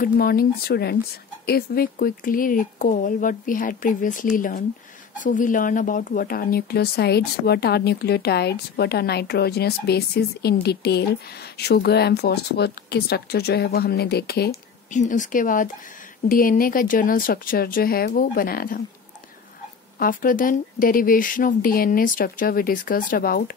Good morning, students. If we quickly recall what we had previously learned, so we learned about what are nucleosides, what are nucleotides, what are nitrogenous bases in detail, sugar and phosphate के structure जो है वो हमने देखे. उसके बाद DNA का journal structure जो है वो बनाया था. After then derivation of DNA structure we discussed about.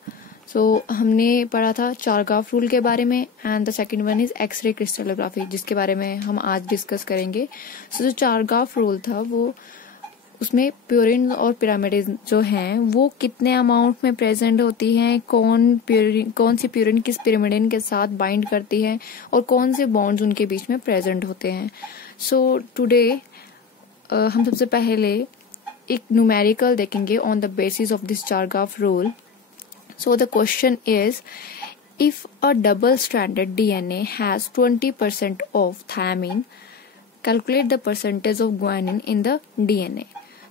So हमने पढ़ा था चारगाफ रूल के बारे में and the second one is x ray crystallography जिसके बारे में हम आज डिस्कस करेंगे. सो जो चारगाफ रूल था वो उसमें प्यूरिन और पिरामिड जो हैं वो कितने अमाउंट में प्रेजेंट होती हैं, कौन सी प्यूरिन किस पिरामिडिन के साथ बाइंड करती है और कौन से बॉन्ड्स उनके बीच में प्रेजेंट होते हैं. सो टुडे हम सबसे पहले एक न्यूमेरिकल देखेंगे on the basis of this चारगाफ rule. So the question is, if a double-stranded DNA has 20% of thymine, calculate the percentage of guanine in the DNA.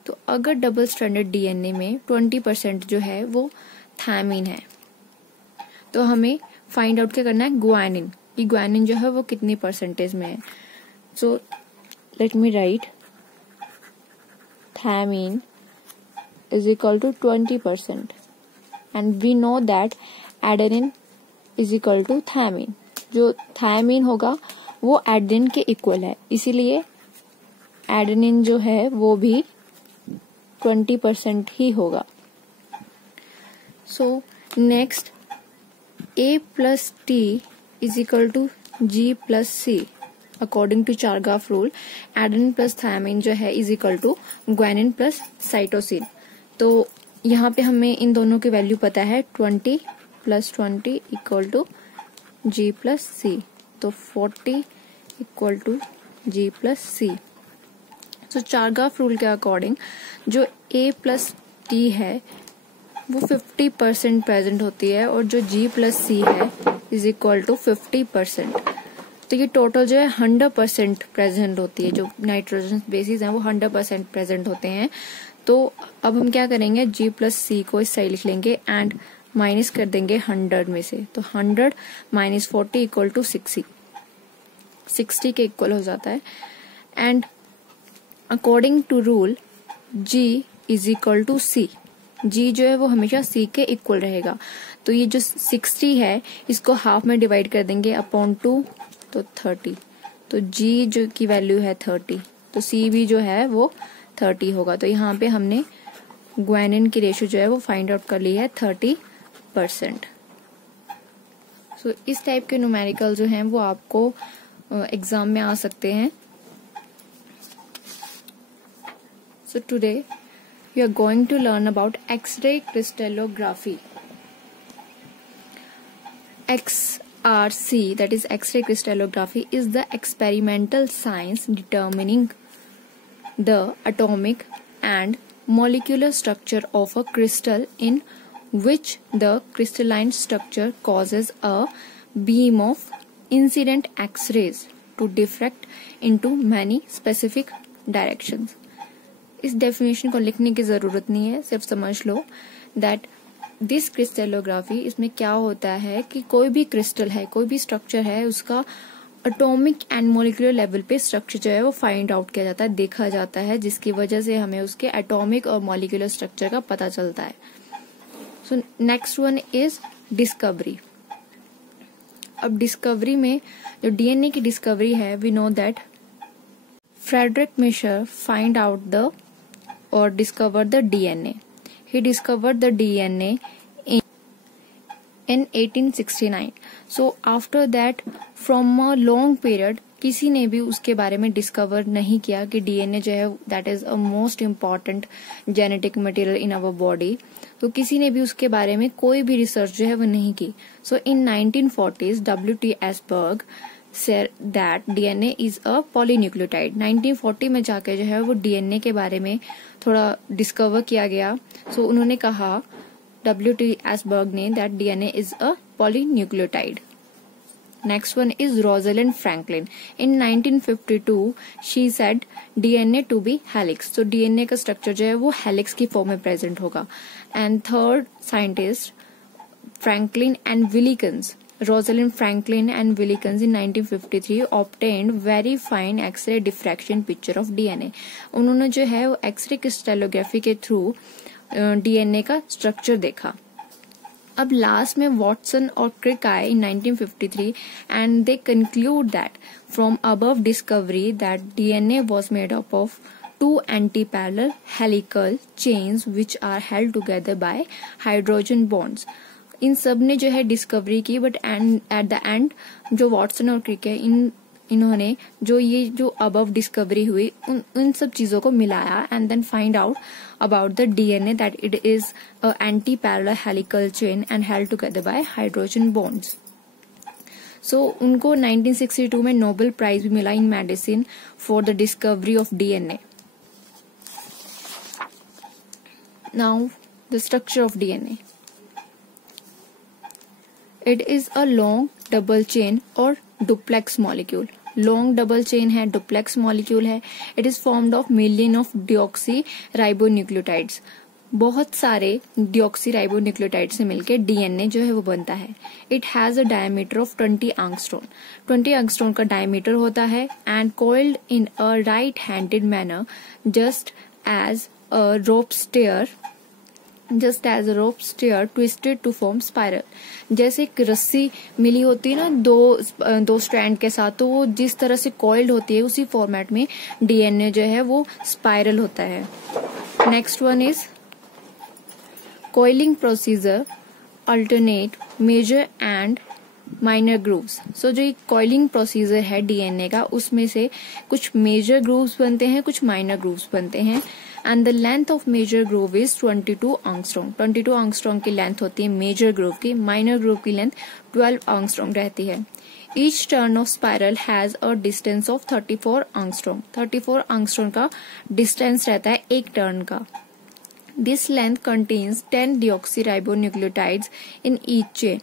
तो अगर डबल स्ट्रैंडेड डीएनए में 20% जो है वो थायमिन है तो हमें फाइंड आउट क्या करना है, ग्वानिन. ये ग्वानिन जो है वो कितनी परसेंटेज में है. So let me write thiamine is equal to 20%. And we know that adenine is equal to thymine. जो थायमिन होगा वो एडेनिन के इक्वल है, इसीलिए एडेनिन जो है वो भी 20% ही होगा. So next A plus T is equal to G plus C. According to Chargaff rule adenine plus thymine जो है is equal to guanine plus cytosine. तो यहाँ पे हमें इन दोनों की वैल्यू पता है 20 plus 20 equal to G plus C. तो 40 equal to G plus C. So Chargaff rule के अकॉर्डिंग जो A प्लस T है वो 50% प्रेजेंट होती है और जो G प्लस सी है इज इक्वल टू 50%. तो ये टोटल जो है 100% प्रेजेंट होती है. जो नाइट्रोजन बेसिस हैं वो 100% प्रेजेंट होते हैं. तो अब हम क्या करेंगे, G प्लस सी को इस साइड लिख लेंगे एंड माइनस कर देंगे 100 में से. तो 100 माइनस 40 इक्वल टू 60 के इक्वल हो जाता है. And according to rule G is equal to C. G जो है वो हमेशा C के इक्वल रहेगा. तो ये जो 60 है इसको हाफ में डिवाइड कर देंगे अपॉन 2 तो 30. तो G जो की वैल्यू है 30 तो C भी जो है वो 30 होगा. तो यहाँ पे हमने ग्वानिन की रेशियो जो है वो फाइंड आउट कर ली है 30%. सो इस टाइप के न्यूमेरिकल जो हैं वो आपको एग्जाम में आ सकते हैं. So today you are going to learn about x ray crystallography. XRC, that is X-ray crystallography, is the experimental science determining the atomic and molecular structure of a crystal in which the crystalline structure causes a beam of incident X-rays to diffract into many specific directions. इस definition को लिखने की जरूरत नहीं है, सिर्फ समझ लो that this crystallography, इसमें क्या होता है कि कोई भी क्रिस्टल है, कोई भी स्ट्रक्चर है, उसका एटॉमिक एंड मॉलिक्यूलर लेवल पे स्ट्रक्चर जो है वो फाइंड आउट किया जाता है, देखा जाता है, जिसकी वजह से हमें उसके एटॉमिक और मॉलिक्यूलर स्ट्रक्चर का पता चलता है. So next one is discovery. अब डिस्कवरी में जो डीएनए की डिस्कवरी है, we know that Friedrich Miescher find out the और discover the DNA. He discovered the DNA in 1869. So after that, from a long period, किसी ने भी उसके बारे में डिस्कवर नहीं किया कि डीएनए जो है that is a most important genetic material in our body. तो किसी ने भी उसके बारे में कोई भी रिसर्च जो है वो नहीं की. सो इन 1940s W.T. Asberg said that DNA is a polynucleotide. 1940 में जाके जो है वो डीएनए के बारे में थोड़ा डिस्कवर किया गया. सो उन्होंने कहा W.T. Asberg ने that DNA is a polynucleotide. Next one is Rosalind Franklin. In 1952 she said DNA to be helix. So DNA का स्ट्रक्चर जो है वो हेलिक्स की फॉर्म में प्रेजेंट होगा. And third scientist Franklin and Wilkins Rosalind Franklin and Wilkins in 1953 obtained very fine X-ray diffraction picture of DNA. उन्होंने जो है वो एक्सरे क्रिस्टलोग्राफी के थ्रू डीएनए का स्ट्रक्चर देखा. अब लास्ट में वॉटसन और क्रिक आए in 1953 and they conclude that from above discovery that DNA was made up of two anti-parallel helical chains which are held together by hydrogen bonds. इन सब ने जो है डिस्कवरी की, बट एट द एंड जो Watson और क्रिक है इन्होंने जो ये जो अबव डिस्कवरी हुई उन सब चीजों को मिलाया and then find out about the DNA that it is a anti-parallel helical chain and held together by hydrogen bonds. So उनको 1962 में नोबेल प्राइज भी मिला in medicine for the discovery of DNA. Now the structure of DNA. It is a long double chain or duplex molecule. Long double chain है, duplex molecule है. It is formed of million of deoxy ribonucleotides. बहुत सारे deoxy ribonucleotide से मिलकर DNA जो है वो बनता है. It has a diameter of 20 angstrom. 20 angstrom का डायमीटर होता है and coiled in a right handed manner just as a rope stair twisted to form spiral. जैसे एक रस्सी मिली होती है ना दो स्ट्रैंड के साथ, तो वो जिस तरह से कॉइल्ड होती है उसी फॉर्मेट में डीएनए जो है वो स्पाइरल होता है. Next one is coiling procedure alternate major and minor grooves. So जो एक कॉइलिंग प्रोसीजर है डीएनए का, उसमें से कुछ मेजर ग्रूव्स बनते हैं, कुछ माइनर ग्रूव्स बनते हैं. And the length of major groove is 22 angstrom. 22 angstrom की लेंथ होती है मेजर ग्रूव की. माइनर ग्रूव की लेंथ 12 एंगस्ट्रॉम रहती है. Each turn of spiral has a distance of 34 angstrom. 34 angstrom का डिस्टेंस रहता है एक टर्न का. This length contains 10 deoxyribonucleotides in each chain.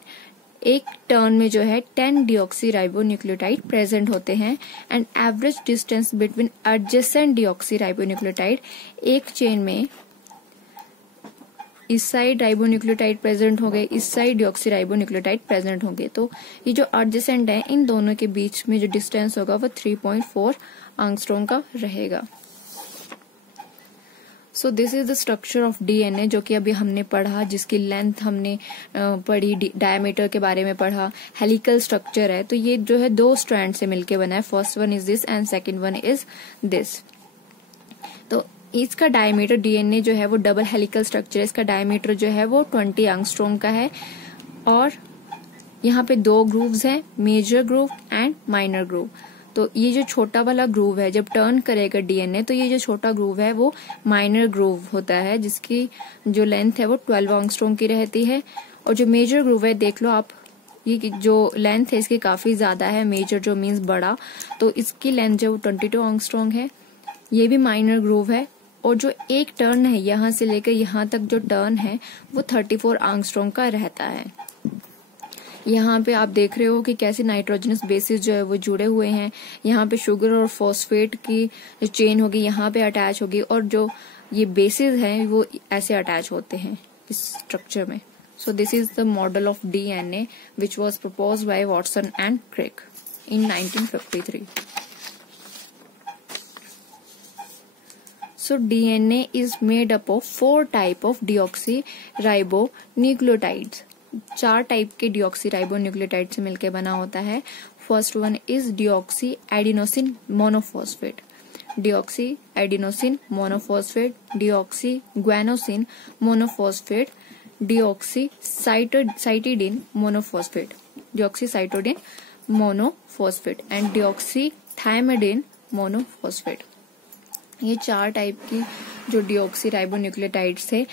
एक टर्न में जो है 10 डिऑक्सीराइबोन्यूक्लियोटाइड प्रेजेंट होते हैं. And average distance between adjacent डिऑक्सीराइबोन्यूक्लियोटाइड, एक चेन में इस साइड राइबोन्यूक्लियोटाइड प्रेजेंट होंगे, इस साइड डिऑक्सीराइबोन्यूक्लियोटाइड प्रेजेंट होंगे. तो ये जो एडजेसेंट है इन दोनों के बीच में जो डिस्टेंस होगा वो 3.4 एंगस्ट्रॉम का रहेगा. सो this is the structure of DNA जो कि अभी हमने पढ़ा, जिसकी लेंथ हमने पढ़ी, डायमीटर के बारे में पढ़ा. हेलिकल स्ट्रक्चर है, तो ये जो है 2 स्ट्रैंड से मिलके बना है. First one is this and second one is this. तो इसका डायमीटर डीएनए जो है वो डबल हेलिकल स्ट्रक्चर है. इसका डायमीटर जो है वो 20 एंगस्ट्रॉम का है. और यहाँ पे 2 ग्रूव्स हैं, major groove and minor groove. तो ये जो छोटा वाला ग्रूव है जब टर्न करेगा डीएनए, तो ये जो छोटा ग्रूव है वो माइनर ग्रूव होता है, जिसकी जो लेंथ है वो 12 एंगस्ट्रॉम की रहती है. और जो मेजर ग्रूव है देख लो आप, ये जो लेंथ है इसकी काफी ज्यादा है. मेजर जो मीन्स बड़ा, तो इसकी लेंथ जो 22 एंगस्ट्रॉम है. ये भी माइनर ग्रूव है. और जो एक टर्न है यहाँ से लेकर यहाँ तक जो टर्न है वो 34 एंगस्ट्रॉम का रहता है. यहाँ पे आप देख रहे हो कि कैसे नाइट्रोजनस बेसिस जो है वो जुड़े हुए हैं. यहाँ पे शुगर और फॉस्फेट की चेन होगी, यहाँ पे अटैच होगी, और जो ये बेसिस हैं वो ऐसे अटैच होते हैं इस स्ट्रक्चर में. So this is the model of DNA which was proposed by Watson and Crick in 1953. So DNA is made up of 4 type of deoxyribonucleotides. 4 type के डिऑक्सीराइबोन्यूक्लियोटाइड से मिलकर बना होता है. First one is deoxy adenosine monophosphate, deoxy adenosine monophosphate, deoxy guanosine monophosphate, deoxy cytidine monophosphate, deoxy cytidine monophosphate and deoxy thymidine monophosphate. ये 4 type की जो डिऑक्सीराइबोन्यूक्लियोटाइड्स है.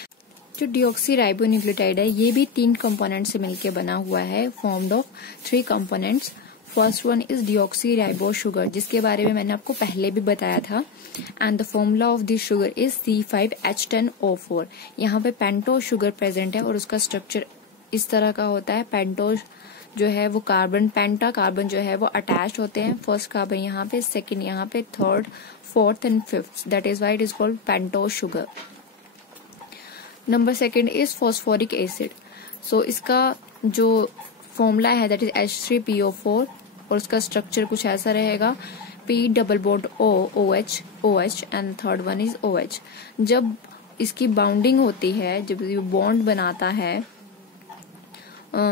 जो डिऑक्सीराइबोन्यूक्लियोटाइड है ये भी 3 कंपोनेंट से मिलकर बना हुआ है, formed of 3 components. First one is deoxyribo sugar, जिसके बारे में मैंने आपको पहले भी बताया था. And the formula of this sugar is C5H10O4. यहाँ पे पेंटोज शुगर प्रेजेंट है और उसका स्ट्रक्चर इस तरह का होता है. पेंटोज जो है वो कार्बन, पेंटा कार्बन जो है वो अटैच होते हैं. फर्स्ट कार्बन यहाँ पे, सेकेंड यहाँ पे, third, fourth and fifth. That is why it is called pentose sugar. Number second is phosphoric acid. So इसका जो फॉर्मूला है दैट इज H3PO4 और उसका स्ट्रक्चर कुछ ऐसा रहेगा, P double bond O OH OH and third one is OH। जब इसकी बाउंडिंग होती है, जब ये बॉन्ड बनाता है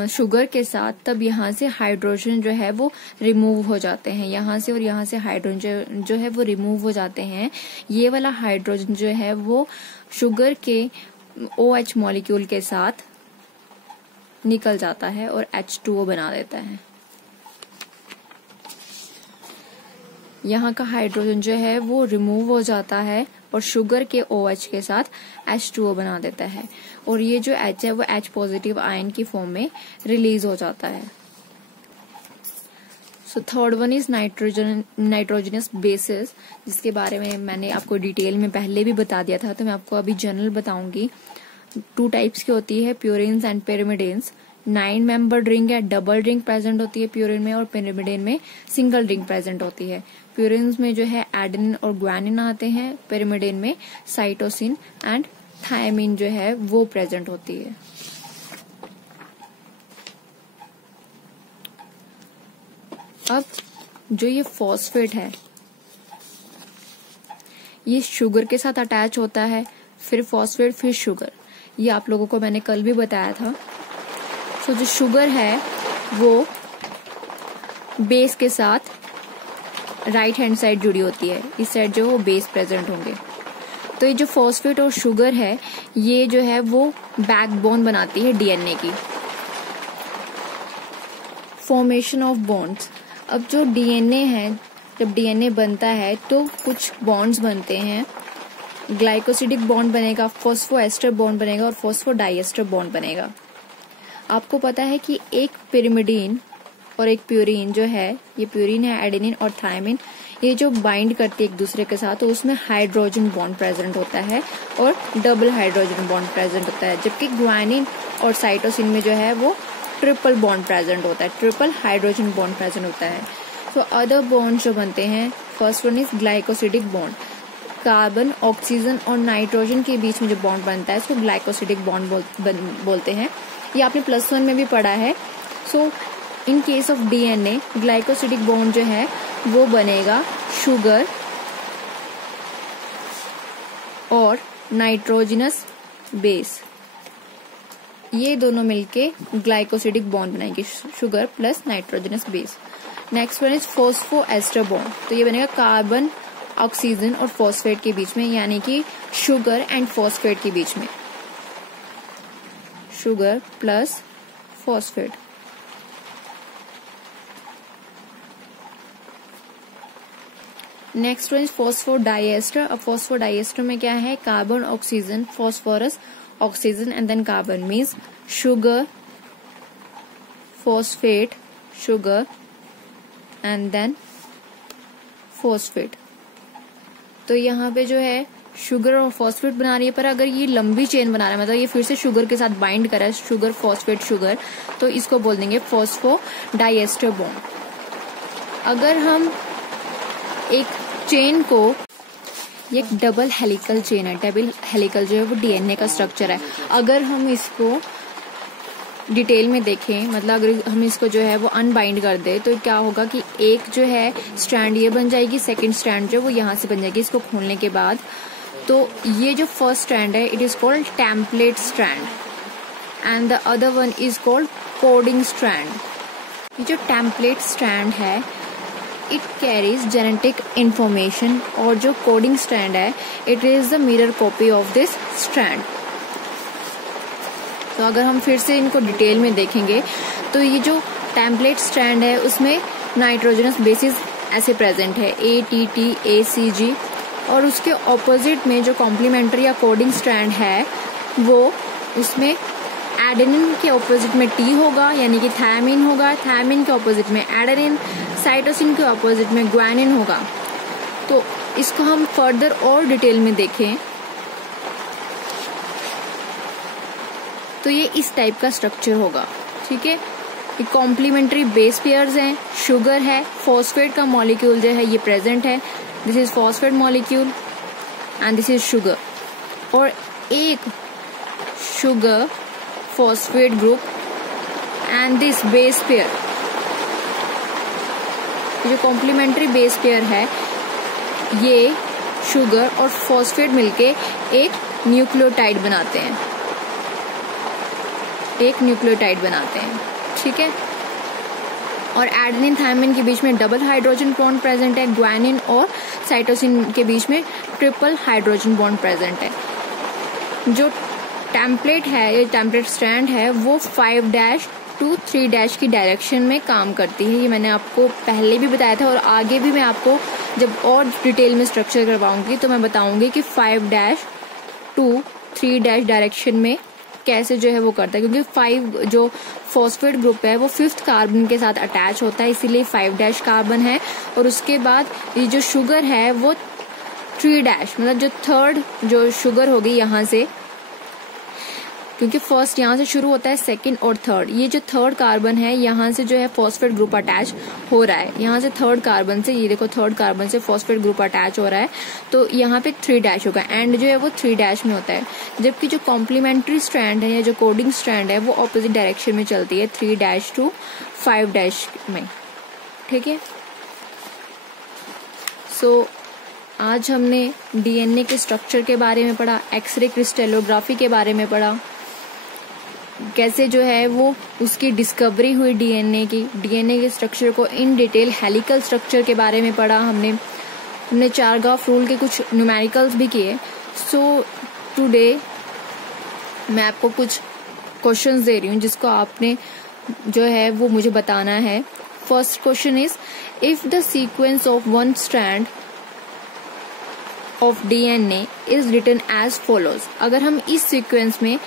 शुगर के साथ, तब यहाँ से हाइड्रोजन जो है वो रिमूव हो जाते हैं, यहाँ से और यहाँ से हाइड्रोजन जो है वो रिमूव हो जाते हैं। ये वाला हाइड्रोजन जो है वो शुगर के OH मॉलिक्यूल के साथ निकल जाता है और H2O बना देता है। यहाँ का हाइड्रोजन जो है वो रिमूव हो जाता है और शुगर के OH के साथ H2O बना देता है और ये जो H है वो H पॉजिटिव आयन की फॉर्म में रिलीज हो जाता है। So third one is nitrogenous bases, जिसके बारे में मैंने आपको डिटेल में पहले भी बता दिया था, तो मैं आपको अभी जनरल बताऊंगी। 2 टाइप्स की होती है, purines and pyrimidines. 9 membered ring या डबल रिंग प्रेजेंट होती है प्यूरिन में, और पिरिमिडिन में सिंगल रिंग प्रेजेंट होती है। प्यूरिन्स में जो है एडेनिन और ग्वानिन आते हैं, पिरिमिडिन में साइटोसिन एंड थायमिन जो है वो प्रेजेंट होती है। अब जो ये फॉस्फेट है ये शुगर के साथ अटैच होता है, फिर फॉस्फेट फिर शुगर, ये आप लोगों को मैंने कल भी बताया था। तो जो शुगर है वो बेस के साथ राइट हैंड साइड जुड़ी होती है, इस साइड जो वो बेस प्रेजेंट होंगे। तो ये जो फॉस्फेट और शुगर है ये जो है वो बैकबोन बनाती है डीएनए की। Formation of bonds. अब जो डीएनए है, जब डीएनए बनता है तो कुछ बॉन्ड्स बनते हैं। ग्लाइकोसिडिक बॉन्ड बनेगा, फॉस्फोएस्टर बॉन्ड बनेगा और फॉस्फोडाइएस्टर बॉन्ड बनेगा। आपको पता है कि एक पिरिमिडीन और एक प्यूरिन जो है, ये प्यूरिन है एडेनिन और थायमिन, ये जो बाइंड करती है एक दूसरे के साथ, तो उसमें हाइड्रोजन बॉन्ड प्रेजेंट होता है और डबल हाइड्रोजन बॉन्ड प्रेजेंट होता है। जबकि ग्वानिन और साइटोसिन में जो है वो ट्रिपल बॉन्ड प्रेजेंट होता है, ट्रिपल हाइड्रोजन बॉन्ड प्रेजेंट होता है। तो अदर बॉन्ड जो बनते हैं, first one is glycosidic bond. Carbon, oxygen और नाइट्रोजन के बीच में जो बॉन्ड बनता है उसको ग्लाइकोसिडिक बॉन्ड बोलते हैं। ये आपने +1 में भी पढ़ा है। So in case of DNA glycosidic bond जो है वो बनेगा शुगर और नाइट्रोजनस बेस, ये दोनों मिलके ग्लाइकोसिडिक बॉन्ड बनाएंगे, sugar plus nitrogenous base. Next one is phosphoester bond. तो ये बनेगा कार्बन, ऑक्सीजन और फॉस्फेट के बीच में, यानी कि शुगर एंड फॉस्फेट के बीच में, sugar plus phosphate. Next one is phosphodiester. अब फॉस्फोडाइएस्टर में क्या है, carbon, oxygen, phosphorus, oxygen and then carbon, means sugar, phosphate, sugar and then phosphate. तो यहाँ पे जो है शुगर और फॉस्फेट बना रही है, पर अगर ये लंबी चेन बना रहा है, मतलब ये फिर से शुगर के साथ बाइंड कर रहा है, शुगर फॉस्फेट शुगर, तो इसको बोल देंगे फॉस्फोडाइएस्टर बॉन्ड। अगर हम एक चेन को, ये एक डबल हेलिकल चेन है, डबल हेलिकल जो है वो डीएनए का स्ट्रक्चर है। अगर हम इसको डिटेल में देखें, मतलब अगर हम इसको जो है वो अनबाइंड कर दे, तो क्या होगा कि एक जो है स्ट्रैंड ये बन जाएगी, सेकंड स्ट्रैंड जो वो यहाँ से बन जाएगी इसको खोलने के बाद। तो ये जो फर्स्ट स्ट्रैंड है it is called template strand and the other one is called coding strand. ये जो टेम्पलेट स्ट्रैंड है इट कैरीज जेनेटिक इंफॉर्मेशन, और जो कोडिंग स्ट्रैंड है it is the mirror copy of this strand. तो अगर हम फिर से इनको डिटेल में देखेंगे तो ये जो टेम्पलेट स्ट्रैंड है उसमें नाइट्रोजनस बेसिस ऐसे प्रेजेंट है, ATT, ACG, और उसके ऑपोजिट में जो कॉम्प्लीमेंट्री या कोडिंग स्ट्रैंड है वो उसमें एडेनिन के ऑपोजिट में T होगा, यानी कि थायमिन होगा, थायमिन के ऑपोजिट में एडेनिन, साइटोसिन के ऑपोजिट में ग्वानिन होगा। तो इसको हम फर्दर और डिटेल में देखें तो ये इस टाइप का स्ट्रक्चर होगा, ठीक है। ये कॉम्प्लीमेंट्री बेस पेयर्स हैं, शुगर है, फॉस्फेट का मॉलिक्यूल जो है ये प्रेजेंट है, this is phosphate molecule and this is sugar, और एक sugar phosphate group and this base pair, जो कॉम्प्लीमेंट्री बेस पेयर है, ये शुगर और फॉस्फेट मिलके एक न्यूक्लियोटाइड बनाते हैं, ठीक है। और एडेनिन थायमिन के बीच में डबल हाइड्रोजन बॉन्ड प्रेजेंट है, ग्वानिन और साइटोसिन के बीच में ट्रिपल हाइड्रोजन बॉन्ड प्रेजेंट है। जो टेम्पलेट है, ये टेम्पलेट स्ट्रैंड है, वो 5' to 3' की डायरेक्शन में काम करती है। ये मैंने आपको पहले भी बताया था और आगे भी मैं आपको जब और डिटेल में स्ट्रक्चर करवाऊंगी तो मैं बताऊंगी कि 5' to 3' डायरेक्शन में कैसे जो है वो करता है, क्योंकि 5 जो फॉस्फेट ग्रुप है वो 5th कार्बन के साथ अटैच होता है, इसीलिए 5' कार्बन है। और उसके बाद ये जो शुगर है वो 3' मतलब जो 3rd जो शुगर होगी यहाँ से, क्योंकि फर्स्ट यहाँ से शुरू होता है, 2nd और 3rd, ये जो 3rd कार्बन है यहाँ से जो है फॉस्फेट ग्रुप अटैच हो रहा है, यहाँ से 3rd कार्बन से, ये देखो 3rd कार्बन से फॉस्फेट ग्रुप अटैच हो रहा है, तो यहाँ पे 3' होगा, एंड जो है वो 3' में होता है। जबकि जो कॉम्प्लीमेंट्री स्ट्रैंड है या जो कोडिंग स्ट्रैंड है वो ऑपोजिट डायरेक्शन में चलती है, 3' to 5' में, ठीक है। सो आज हमने डीएनए के स्ट्रक्चर के बारे में पढ़ा, एक्सरे क्रिस्टलोग्राफी के बारे में पढ़ा, कैसे जो है वो उसकी डिस्कवरी हुई डीएनए के स्ट्रक्चर को इन डिटेल, हेलिकल स्ट्रक्चर के बारे में पढ़ा हमने चारगाफ रूल के कुछ न्यूमेरिकल्स भी किए। सो टुडे मैं आपको कुछ क्वेश्चंस दे रही हूँ जिसको आपने जो है वो मुझे बताना है। First question is, if the sequence of one strand of DNA is written as follows, अगर हम इस सीक्वेंस में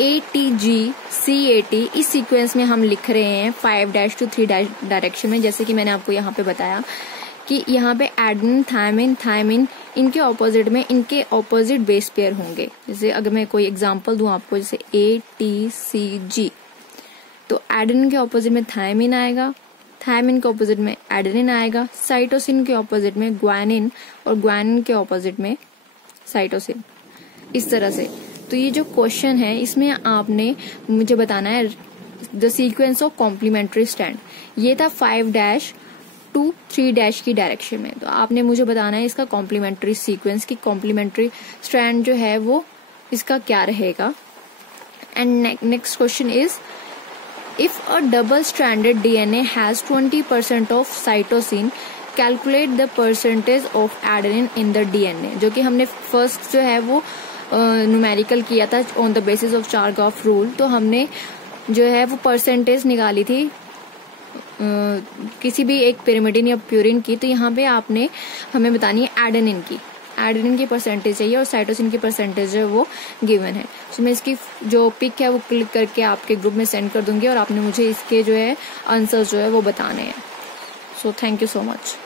ATGCAT इस सीक्वेंस में हम लिख रहे हैं 5' to 3' डायरेक्शन में, जैसे कि मैंने आपको यहाँ पे बताया कि यहाँ पे एडेनिन थायमिन इनके ऑपोजिट में इनके ऑपोजिट बेस पेयर होंगे। जैसे अगर मैं कोई एग्जांपल दूं आपको, जैसे ATCG, तो एडेनिन के ऑपोजिट में थायमिन आएगा, थायमिन के ऑपोजिट में एडेनिन आएगा, साइटोसिन के ऑपोजिट में ग्वानिन और ग्वानिन के ऑपोजिट में साइटोसिन, इस तरह से। तो ये जो क्वेश्चन है इसमें आपने मुझे बताना है the sequence of complementary strand, ये था 5' to 3' की डायरेक्शन में, तो आपने मुझे बताना है इसका कॉम्प्लीमेंट्री सीक्वेंस की कॉम्प्लीमेंट्री स्ट्रैंड जो है वो इसका क्या रहेगा। And next question is, if a double stranded DNA has 20% of cytosine, calculate the percentage of adenine in the DNA, जो कि हमने फर्स्ट जो है वो न्यूमेरिकल किया था on the basis of चारगाफ rule. तो हमने जो है वो परसेंटेज निकाली थी किसी भी एक पिरिमिडिन या प्यूरिन की, तो यहाँ पे आपने हमें बतानी है एडेनिन की परसेंटेज चाहिए और साइटोसिन की परसेंटेज जो है वो गिवन है। तो मैं इसकी जो पिक है वो क्लिक करके आपके ग्रुप में सेंड कर दूंगी और आपने मुझे इसके जो है आंसर्स जो है वो बताने हैं। So thank you so much.